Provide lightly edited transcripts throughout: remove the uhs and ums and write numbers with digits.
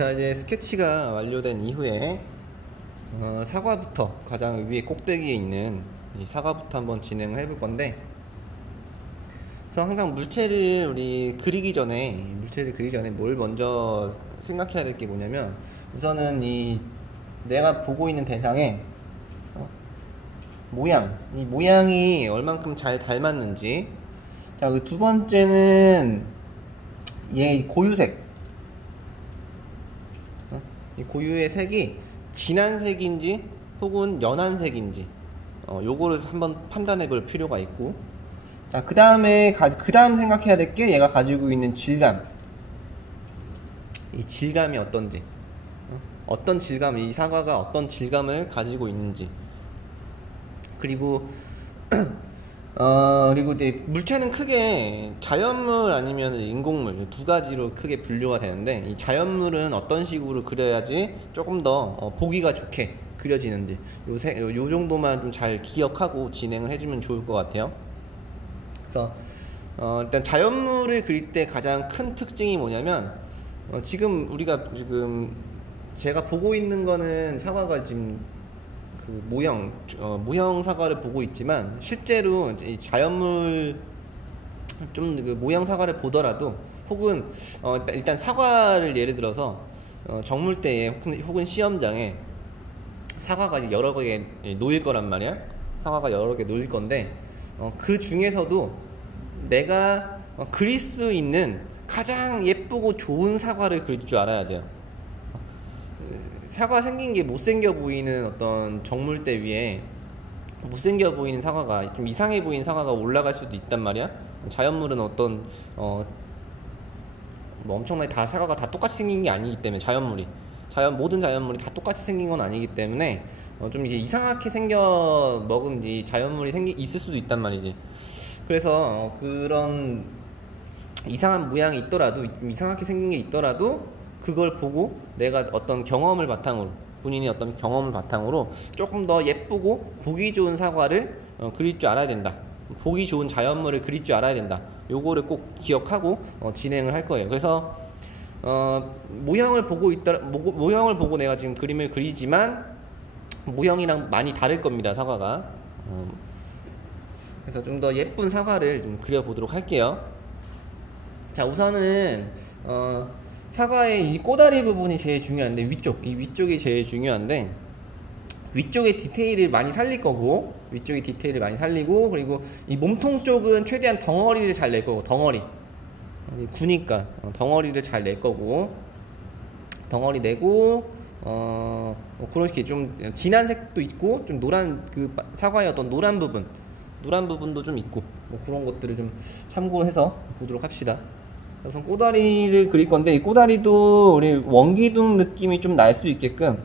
자, 이제 스케치가 완료된 이후에 사과부터, 가장 위에 꼭대기에 있는 이 사과부터 한번 진행을 해볼 건데, 그래서 항상 물체를 그리기 전에 뭘 먼저 생각해야 될 게 뭐냐면, 우선은 내가 보고 있는 대상의 이 모양이 얼만큼 잘 닮았는지. 자, 그 두 번째는 얘 고유색, 이 고유의 색이 진한 색인지 혹은 연한 색인지 요거를 한번 판단해 볼 필요가 있고, 자, 그 다음 생각해야 될 게 얘가 가지고 있는 질감, 이 질감이 어떤지, 어떤 질감, 이 사과가 어떤 질감을 가지고 있는지. 그리고 그리고 이제 물체는 크게 자연물 아니면 인공물 두 가지로 크게 분류가 되는데, 이 자연물은 어떤 식으로 그려야지 조금 더 보기가 좋게 그려지는지, 요 정도만 좀 잘 기억하고 진행을 해주면 좋을 것 같아요. 그래서 일단 자연물을 그릴 때 가장 큰 특징이 뭐냐면, 제가 보고 있는 거는 사과가 지금 그 모형 사과를 보고 있지만, 실제로 이 자연물 그 모형 사과를 보더라도, 혹은 일단 사과를 예를 들어서 정물대에 혹은 시험장에 사과가 여러 개 놓일 거란 말이야. 사과가 여러 개 놓일 건데, 그 중에서도 내가 그릴 수 있는 가장 예쁘고 좋은 사과를 그릴 줄 알아야 돼요. 사과 생긴 게 못생겨 보이는 어떤 정물대 위에 못생겨 보이는 사과가, 좀 이상해 보이는 사과가 올라갈 수도 있단 말이야. 자연물은 뭐 엄청나게 사과가 다 똑같이 생긴 게 아니기 때문에, 모든 자연물이 다 똑같이 생긴 건 아니기 때문에 좀 이제 이상하게 생겨 먹은 이 자연물이 있을 수도 있단 말이지. 그래서 그런 이상한 모양이 있더라도, 이상하게 생긴 게 있더라도, 그걸 보고 내가 본인이 어떤 경험을 바탕으로 조금 더 예쁘고 보기 좋은 사과를 그릴 줄 알아야 된다. 보기 좋은 자연물을 그릴 줄 알아야 된다. 요거를 꼭 기억하고 진행을 할 거예요. 그래서 모형을 보고 내가 지금 그림을 그리지만, 모형이랑 많이 다를 겁니다, 사과가. 그래서 좀 더 예쁜 사과를 좀 그려보도록 할게요. 자, 우선은 사과의 이 꼬다리 부분이 제일 중요한데, 위쪽이 제일 중요한데, 위쪽의 디테일을 많이 살릴 거고, 그리고 이 몸통 쪽은 최대한 덩어리를 잘 낼 거고, 구니까 덩어리를 잘 낼 거고, 덩어리 내고, 그렇게 좀 진한 색도 있고, 좀 노란, 사과의 어떤 노란 부분도 좀 있고, 그런 것들을 좀 참고해서 보도록 합시다. 우선 꼬다리를 그릴 건데, 이 꼬다리도 우리 원기둥 느낌이 좀 날 수 있게끔,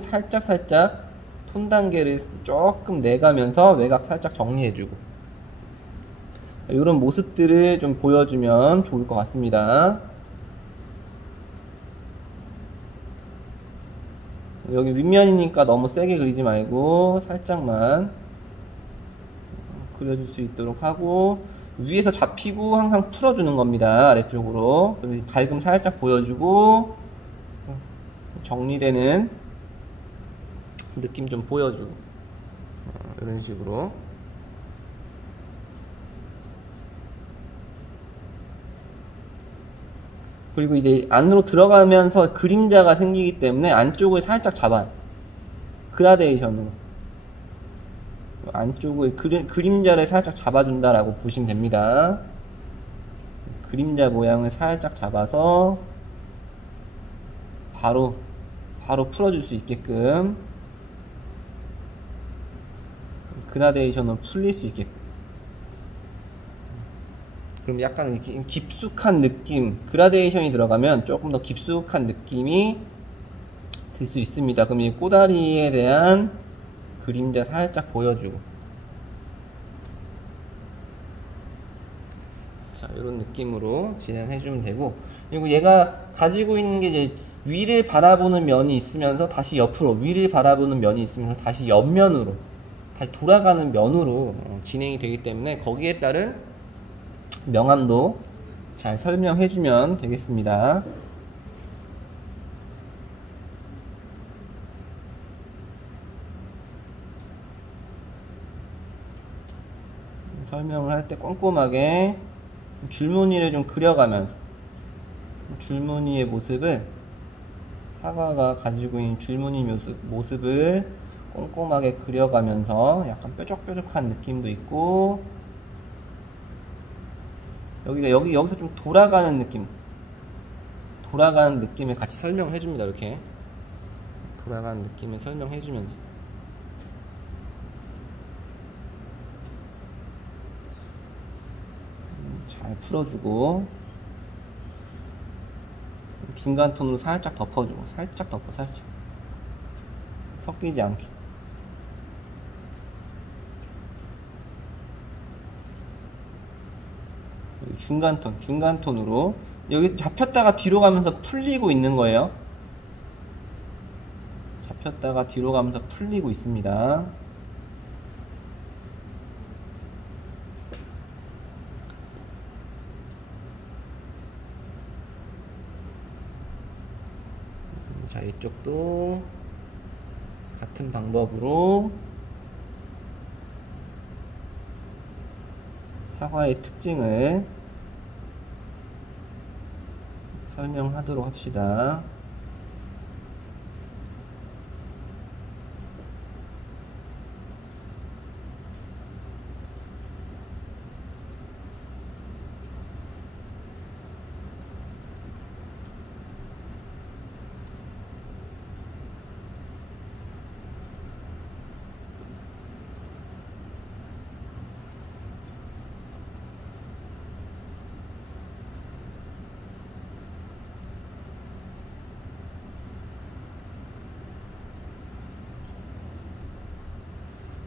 살짝 톤 단계를 조금 내가면서 외곽 살짝 정리해주고, 이런 모습들을 좀 보여주면 좋을 것 같습니다. 여기 윗면이니까 너무 세게 그리지 말고 살짝만 그려줄 수 있도록 하고, 위에서 잡히고 항상 풀어주는 겁니다. 아래쪽으로. 밝음 살짝 보여주고, 정리되는 느낌 좀 보여주고, 이런 식으로. 그리고 이제 안으로 들어가면서 그림자가 생기기 때문에 안쪽을 살짝 잡아요. 그라데이션으로 안쪽을 그림자를 살짝 잡아준다라고 보시면 됩니다. 그림자 모양을 살짝 잡아서 바로 풀어줄 수 있게끔, 그라데이션으로 풀릴 수 있게끔. 그럼 약간 깊숙한 느낌, 그라데이션이 들어가면 조금 더 깊숙한 느낌이 들 수 있습니다. 그럼 이 꼬다리에 대한 그림자 살짝 보여주고, 자, 이런 느낌으로 진행해주면 되고, 그리고 얘가 가지고 있는 게 이제 위를 바라보는 면이 있으면서 다시 옆으로, 위를 바라보는 면이 있으면서 다시 옆면으로, 다시 돌아가는 면으로 진행이 되기 때문에, 거기에 따른 명암도 잘 설명해주면 되겠습니다. 설명을 할 때 꼼꼼하게 줄무늬를 좀 그려가면서 줄무늬의 모습을 사과가 가지고 있는 줄무늬 모습을 꼼꼼하게 그려가면서 약간 뾰족뾰족한 느낌도 있고 여기서 좀 돌아가는 느낌을 같이 설명해 줍니다. 이렇게 돌아가는 느낌을 설명해 주면서 잘 풀어주고 중간 톤으로 살짝 덮어주고 살짝 섞이지 않게 중간 톤으로 여기 잡혔다가 뒤로 가면서 풀리고 있는 거예요. 잡혔다가 뒤로 가면서 풀리고 있습니다. 자, 이쪽도 같은 방법으로 사과의 특징을 설명하도록 합시다.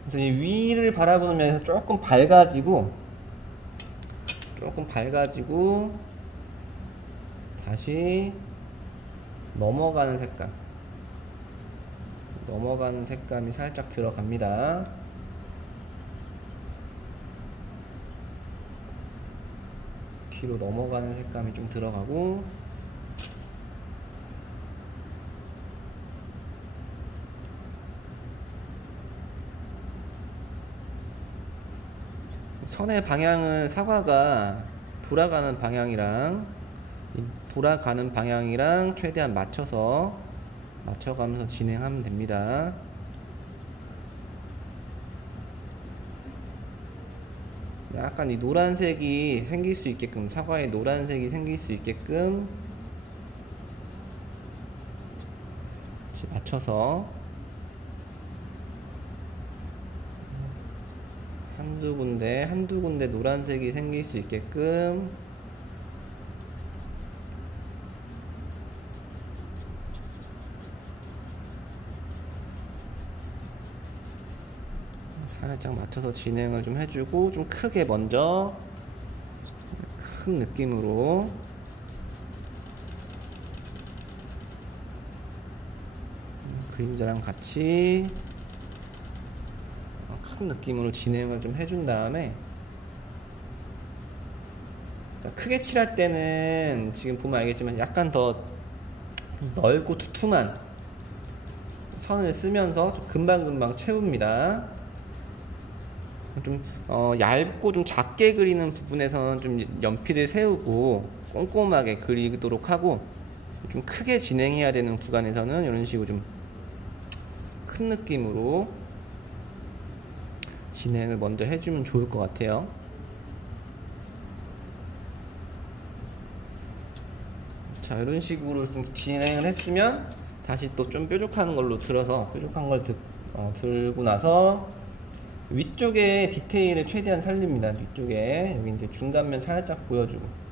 그래서 이 위를 바라보면서 조금 밝아지고 다시 넘어가는 색감이 살짝 들어갑니다. 뒤로 넘어가는 색감이 좀 들어가고 선의 방향은 사과가 돌아가는 방향이랑 최대한 맞춰가면서 진행하면 됩니다. 약간 이 노란색이 생길 수 있게끔 사과에 노란색이 생길 수 있게끔 맞춰서 한두 군데 노란색이 생길 수 있게끔 살짝 맞춰서 진행을 좀 해주고 좀 크게 먼저 큰 느낌으로 그림자랑 같이 큰 느낌으로 진행을 좀 해준 다음에 크게 칠할 때는 지금 보면 알겠지만 약간 더 넓고 두툼한 선을 쓰면서 좀 금방금방 채웁니다. 좀 얇고 좀 작게 그리는 부분에서는 좀 연필을 세우고 꼼꼼하게 그리도록 하고 좀 크게 진행해야 되는 구간에서는 이런 식으로 좀 큰 느낌으로 진행을 먼저 해주면 좋을 것 같아요. 자, 이런 식으로 좀 진행을 했으면 다시 또 좀 뾰족한 걸로 뾰족한 걸 들고 나서 위쪽에 디테일을 최대한 살립니다. 위쪽에 여기 이제 중간면 살짝 보여주고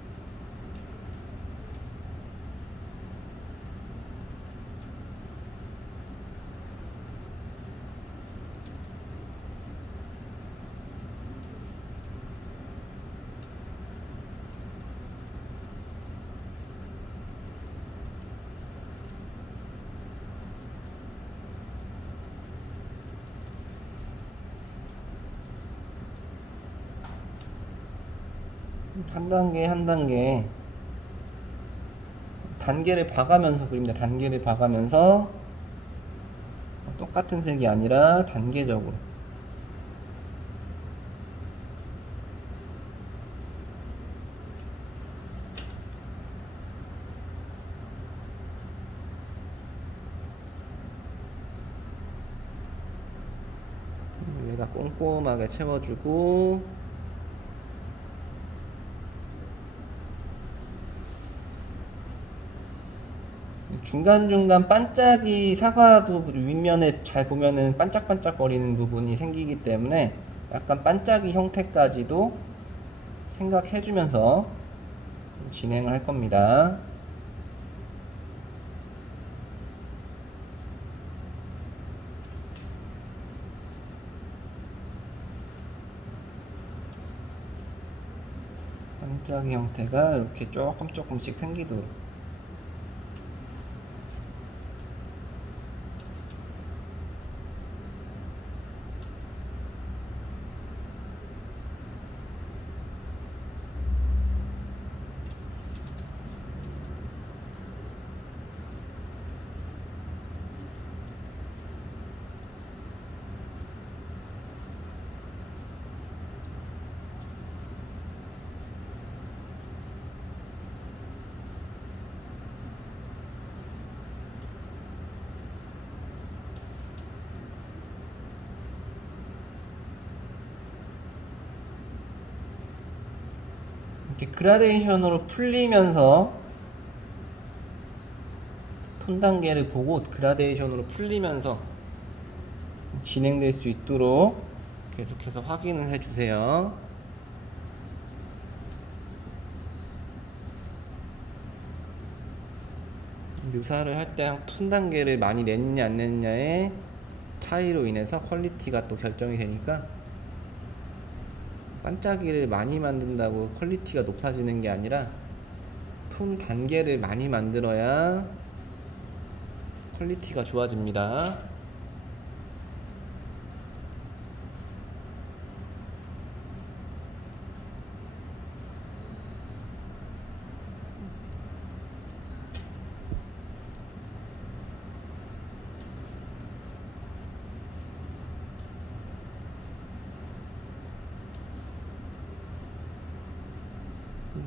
한 단계 한 단계 단계를 봐가면서 그립니다. 단계를 봐가면서 똑같은 색이 아니라 단계적으로. 얘가 꼼꼼하게 채워주고, 중간중간 반짝이, 사과도 윗면에 잘 보면은 반짝반짝 거리는 부분이 생기기 때문에 약간 반짝이 형태까지도 생각해주면서 진행을 할 겁니다. 반짝이 형태가 이렇게 조금씩 생기도록. 이렇게 그라데이션으로 풀리면서 톤 단계를 보고 그라데이션으로 풀리면서 진행될 수 있도록 계속해서 확인을 해주세요. 묘사를 할 때 톤 단계를 많이 냈냐 안 냈냐의 차이로 인해서 퀄리티가 또 결정이 되니까, 반짝이를 많이 만든다고 퀄리티가 높아지는 게 아니라 톤 단계를 많이 만들어야 퀄리티가 좋아집니다.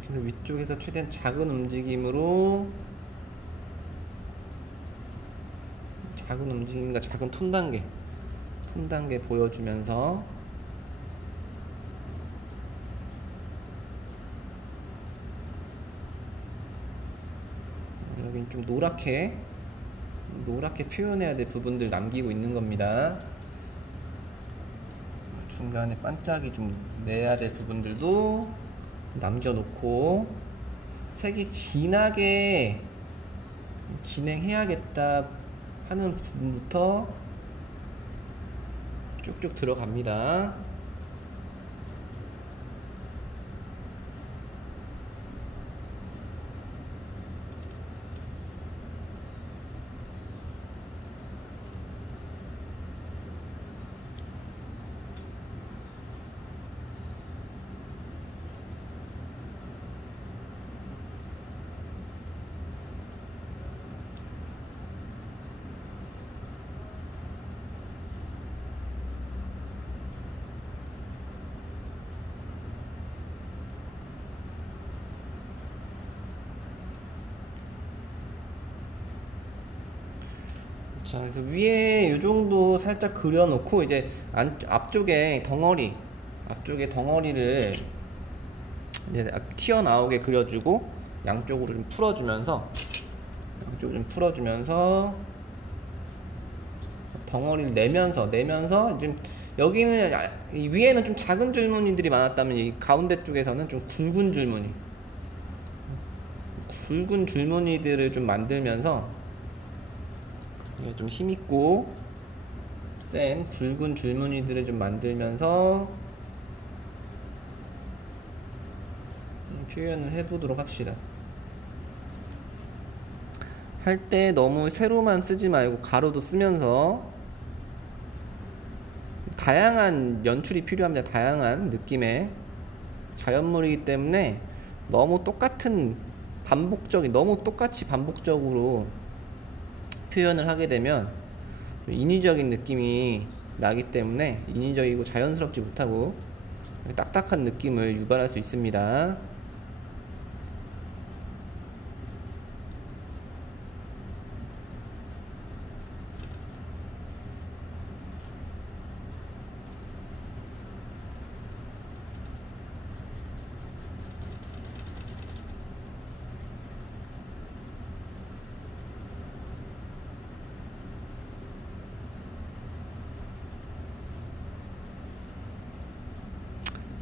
그래서 위쪽에서 최대한 작은 움직임으로, 작은 움직임과 작은 톤 단계 보여주면서, 여긴 좀 노랗게 표현해야 될 부분들 남기고 있는 겁니다. 중간에 반짝이 좀 내야 될 부분들도 남겨놓고, 색이 진하게 진행해야겠다 하는 부분부터 쭉쭉 들어갑니다. 자, 그래서 위에 이 정도 살짝 그려놓고, 이제 앞쪽에 덩어리를 이제 튀어나오게 그려주고, 양쪽으로 좀 풀어주면서 덩어리를 내면서 지금 여기는 이 위에는 좀 작은 줄무늬들이 많았다면, 이 가운데 쪽에서는 좀 굵은 줄무늬들을 좀 만들면서, 좀 힘있고 센 굵은 줄무늬들을 좀 만들면서 표현을 해보도록 합시다. 할 때 너무 세로만 쓰지 말고 가로도 쓰면서 다양한 연출이 필요합니다. 다양한 느낌의 자연물이기 때문에 너무 똑같은 너무 똑같이 반복적으로 표현을 하게 되면 좀 인위적인 느낌이 나기 때문에 인위적이고 자연스럽지 못하고 딱딱한 느낌을 유발할 수 있습니다.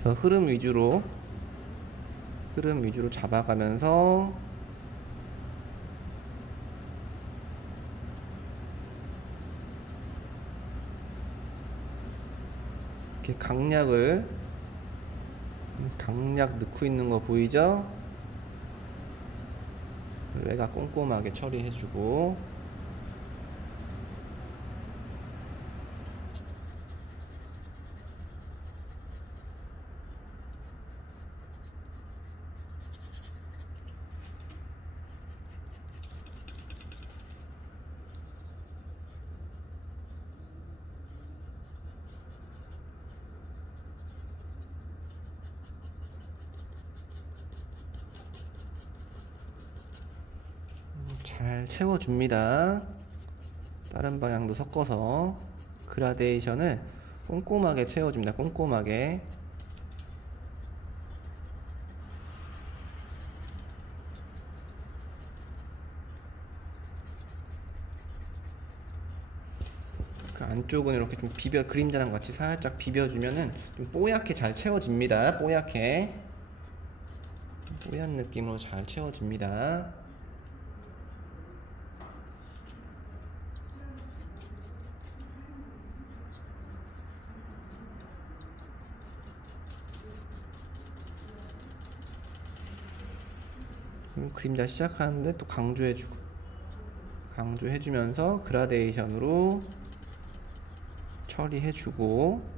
그래서 흐름 위주로 잡아가면서 이렇게 강약 넣고 있는 거 보이죠? 외곽 꼼꼼하게 처리해주고, 잘 채워줍니다. 다른 방향도 섞어서 그라데이션을 꼼꼼하게 채워줍니다. 꼼꼼하게. 그 안쪽은 이렇게 좀 그림자랑 같이 살짝 비벼주면은 좀 뽀얗게 잘 채워집니다. 뽀얗게. 뽀얀 느낌으로 잘 채워집니다. 그림자 시작하는데 또 강조해주면서 그라데이션으로 처리해주고,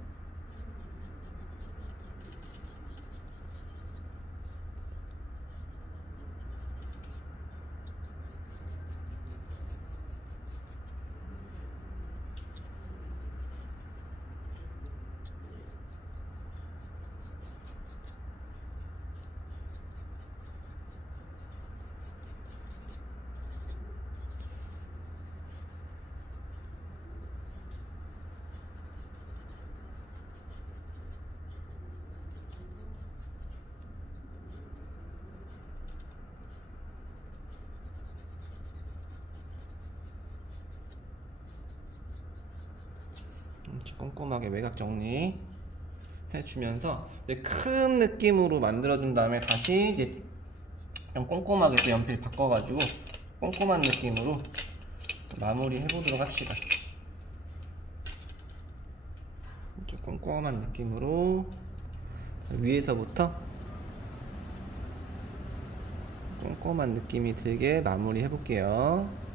이렇게 꼼꼼하게 외곽 정리 해주면서 큰 느낌으로 만들어준 다음에 다시 이제 좀 꼼꼼하게 또 연필 바꿔가지고 꼼꼼한 느낌으로 마무리 해보도록 합시다. 좀 꼼꼼한 느낌으로 위에서부터 꼼꼼한 느낌이 들게 마무리 해볼게요.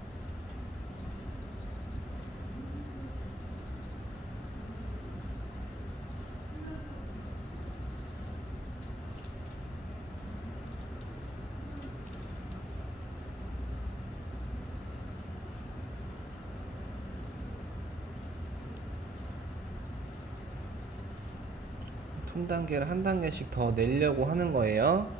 톤 단계를 한 단계씩 더 내려고 하는 거예요.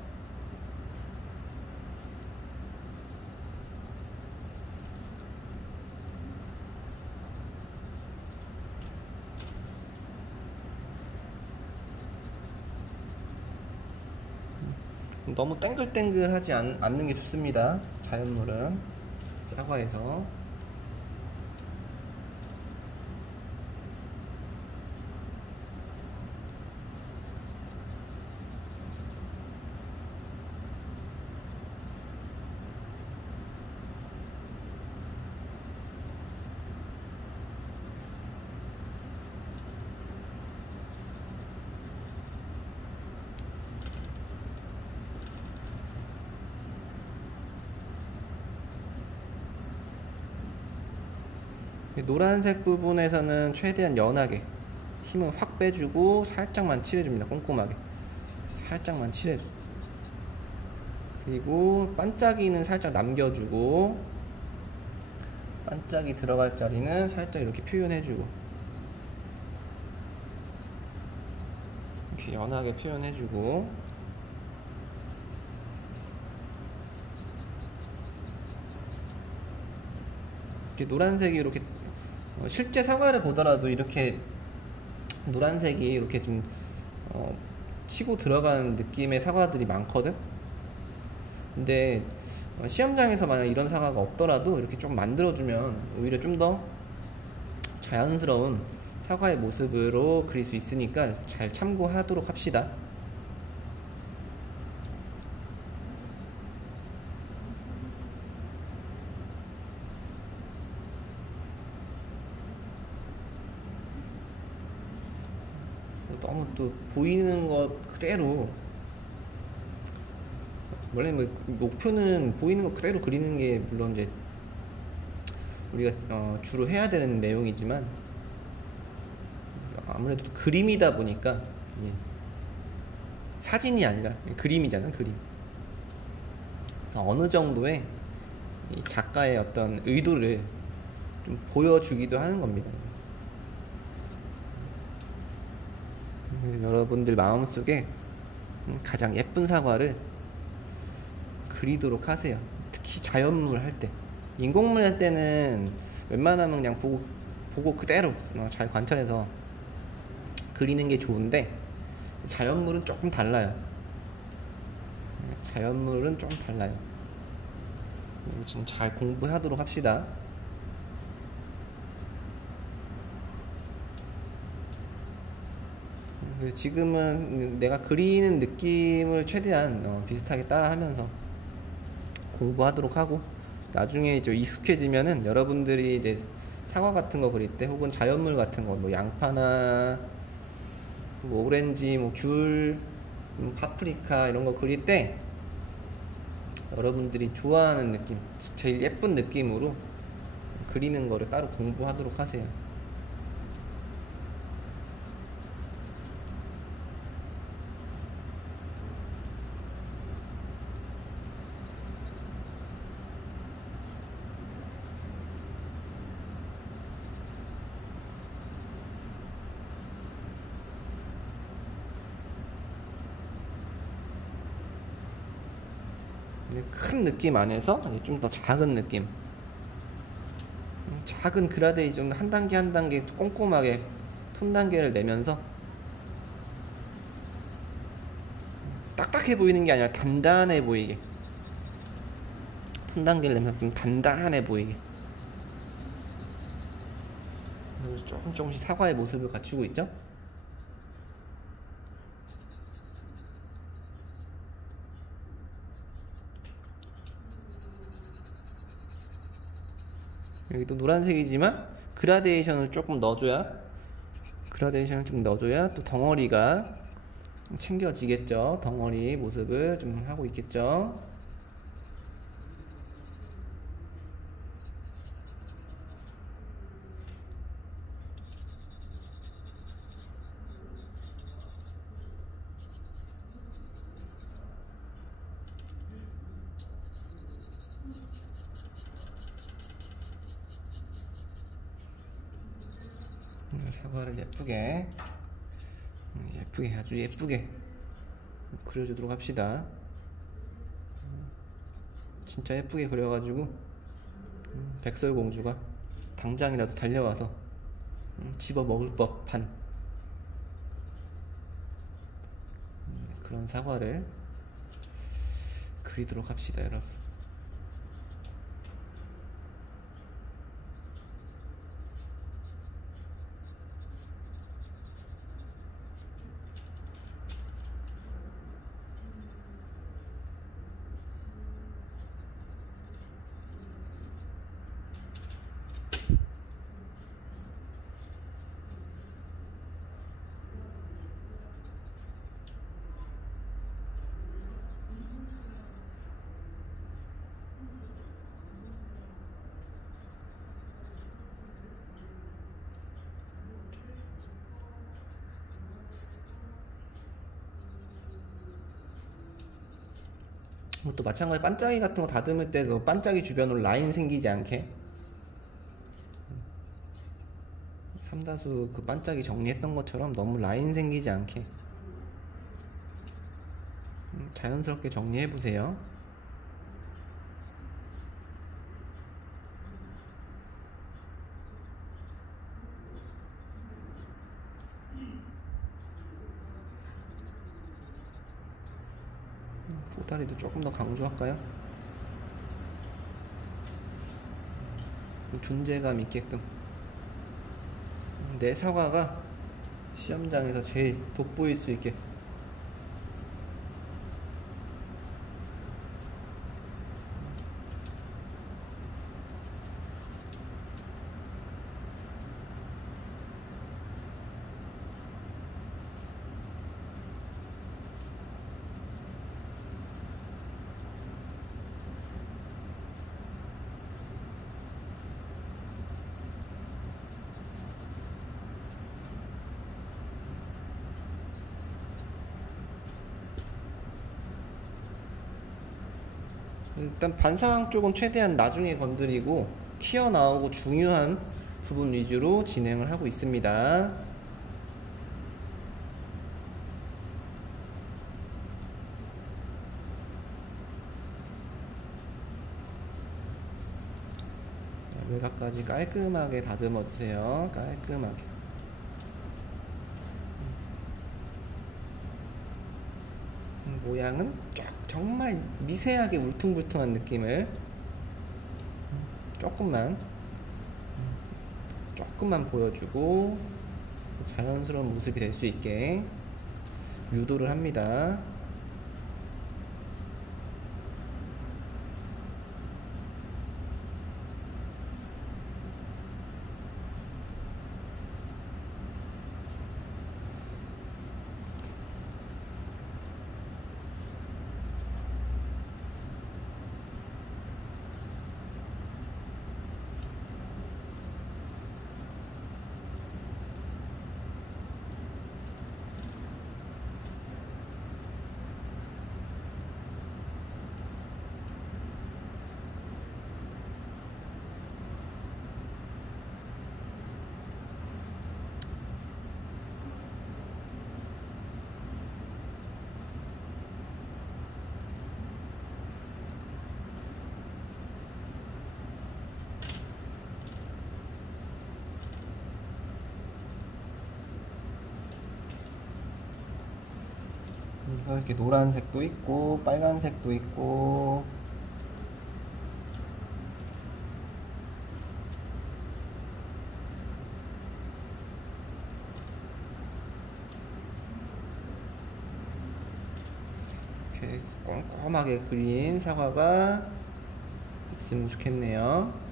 너무 땡글땡글하지 않는 게 좋습니다. 자연물은 사과에서. 노란색 부분에서는 최대한 연하게 힘을 확 빼주고 살짝만 칠해줍니다. 꼼꼼하게 살짝만 칠해줘. 그리고 반짝이는 살짝 남겨주고, 반짝이 들어갈 자리는 살짝 이렇게 표현해주고, 이렇게 연하게 표현해주고, 이렇게 노란색이 이렇게 실제 사과를 보더라도 이렇게 노란색이 이렇게 좀 치고 들어가는 느낌의 사과들이 많거든. 근데 시험장에서 만약 이런 사과가 없더라도 이렇게 좀 만들어주면 오히려 좀 더 자연스러운 사과의 모습으로 그릴 수 있으니까 잘 참고하도록 합시다. 너무 또 보이는 것 그대로, 원래 뭐 목표는 보이는 것 그대로 그리는 게 물론 이제 우리가 주로 해야 되는 내용이지만, 아무래도 그림이다 보니까 사진이 아니라 그림이잖아, 그림. 그래서 어느 정도의 이 작가의 어떤 의도를 좀 보여주기도 하는 겁니다. 여러분들 마음속에 가장 예쁜 사과를 그리도록 하세요. 특히 자연물 할 때. 인공물 할 때는 웬만하면 그냥 보고 그대로 잘 관찰해서 그리는 게 좋은데, 자연물은 조금 달라요. 자연물은 좀 달라요. 좀 잘 공부하도록 합시다. 지금은 내가 그리는 느낌을 최대한 비슷하게 따라하면서 공부하도록 하고, 나중에 이제 익숙해지면은 여러분들이 이제 사과 같은 거 그릴 때, 혹은 자연물 같은 거, 뭐 양파나 뭐 오렌지, 뭐 귤, 파프리카 이런 거 그릴 때 여러분들이 좋아하는 느낌, 제일 예쁜 느낌으로 그리는 거를 따로 공부하도록 하세요. 큰 느낌 안에서 좀 더 작은 느낌, 작은 그라데이션 한 단계 한 단계 꼼꼼하게 톤 단계를 내면서 딱딱해 보이는 게 아니라 단단해 보이게, 톤 단계를 내면서 좀 단단해 보이게, 조금씩 사과의 모습을 갖추고 있죠. 여기도 노란색이지만 그라데이션을 조금 넣어줘야, 또 덩어리가 챙겨지겠죠. 덩어리 모습을 좀 하고 있겠죠. 사과를 예쁘게 아주 예쁘게 그려주도록 합시다. 진짜 예쁘게 그려가지고 백설공주가 당장이라도 달려와서 집어 먹을 법한 그런 사과를 그리도록 합시다, 여러분. 또 마찬가지 반짝이 같은 거 다듬을 때도 반짝이 주변으로 라인 생기지 않게 삼다수 그 반짝이 정리했던 것처럼 너무 라인 생기지 않게 자연스럽게 정리해 보세요. 꼬다리도 조금 더 강조할까요? 존재감 있게끔 내 사과가 시험장에서 제일 돋보일 수 있게 일단 반사광 쪽은 최대한 나중에 건드리고 튀어나오고 중요한 부분 위주로 진행을 하고 있습니다. 외곽까지 깔끔하게 다듬어 주세요. 깔끔하게. 모양은 정말 미세하게 울퉁불퉁한 느낌을 조금만 보여주고 자연스러운 모습이 될 수 있게 유도를 합니다. 이렇게 노란색도 있고 빨간색도 있고 이렇게 꼼꼼하게 그린 사과가 있으면 좋겠네요.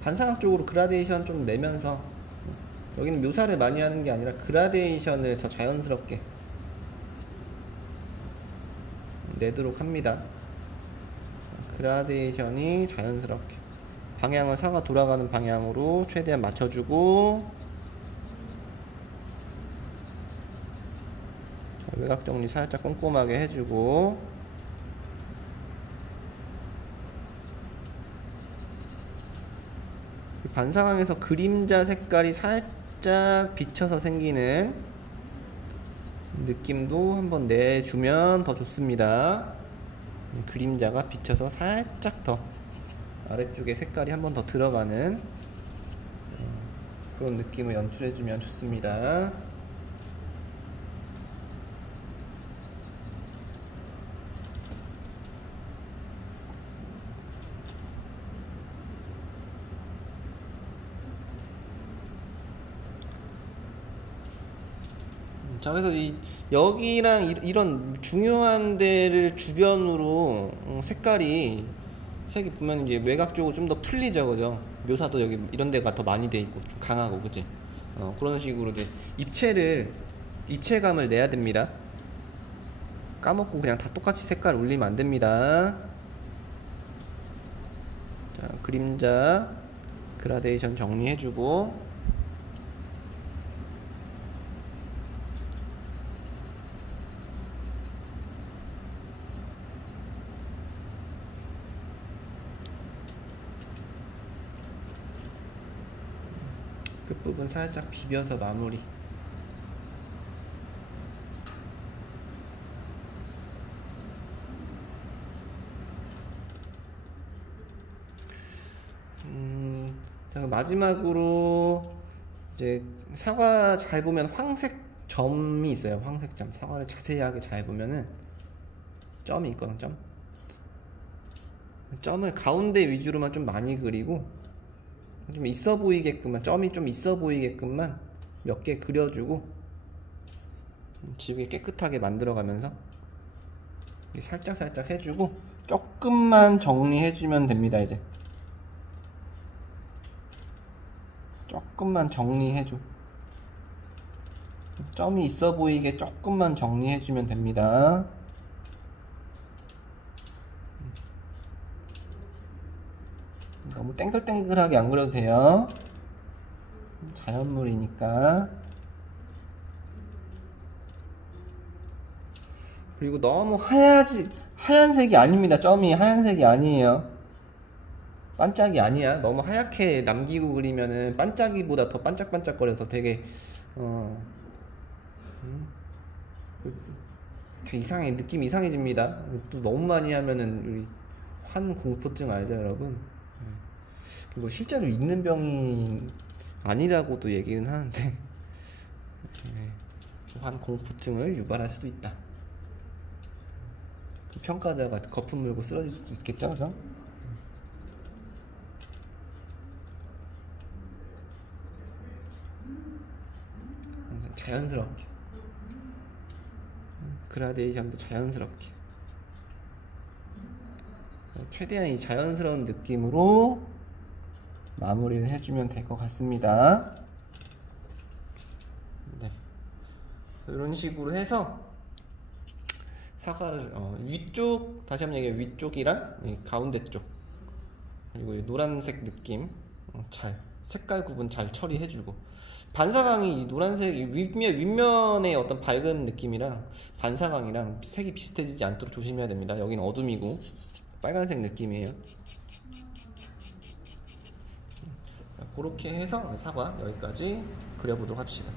반사광 쪽으로 그라데이션 좀 내면서 여기는 묘사를 많이 하는 게 아니라 그라데이션을 더 자연스럽게 내도록 합니다. 그라데이션이 자연스럽게 방향을 사과 돌아가는 방향으로 최대한 맞춰주고 외곽 정리 살짝 꼼꼼하게 해주고 반사광에서 그림자 색깔이 살짝 비쳐서 생기는 느낌도 한번 내주면 더 좋습니다. 그림자가 비쳐서 살짝 더 아래쪽에 색깔이 한번 더 들어가는 그런 느낌을 연출해주면 좋습니다. 자, 그래서 여기랑 이런 중요한 데를 주변으로 색이 보면 이제 외곽 쪽으로 좀 더 풀리죠, 그죠? 묘사도 여기 이런 데가 더 많이 돼 있고 좀 강하고, 그지? 그런 식으로 이제 입체감을 내야 됩니다. 까먹고 그냥 다 똑같이 색깔 올리면 안 됩니다. 자, 그림자 그라데이션 정리해주고 부분 살짝 비벼서 마무리. 자, 마지막으로 이제 사과 잘 보면 황색 점이 있어요. 황색 점. 사과를 자세하게 잘 보면은 점이 있거든. 점을 가운데 위주로만 좀 많이 그리고 좀 있어 보이게끔만, 점이 좀 있어 보이게끔만 몇 개 그려주고 지우개 깨끗하게 만들어가면서 살짝 해주고 조금만 정리해주면 됩니다. 이제 조금만 정리해줘. 점이 있어 보이게 조금만 정리해주면 됩니다. 너무 땡글땡글하게 안 그려도 돼요. 자연물이니까. 그리고 너무 하얀색이 아닙니다. 점이 하얀색이 아니에요. 반짝이 아니야. 너무 하얗게 남기고 그리면은 반짝이보다 더 반짝반짝거려서 되게 되게 이상해. 느낌 이상해집니다. 또 너무 많이 하면은 우리 환 공포증 알죠, 여러분? 뭐 실제로 있는 병이 아니라고도 얘기는 하는데 환 공포증을 유발할 수도 있다. 평가자가 거품 물고 쓰러질 수도 있겠죠, 그죠? 자연스럽게 그라데이션도 자연스럽게 최대한 이 자연스러운 느낌으로 마무리를 해주면 될 것 같습니다. 네. 이런 식으로 해서 사과를 위쪽, 다시 한번 얘기해요. 위쪽이랑 가운데 쪽, 그리고 이 노란색 느낌 잘 색깔 구분 잘 처리해주고, 반사광이 노란색 윗면의 어떤 밝은 느낌이랑 반사광이랑 색이 비슷해지지 않도록 조심해야 됩니다. 여기는 어둠이고 빨간색 느낌이에요. 그렇게 해서 사과 여기까지 그려보도록 합시다.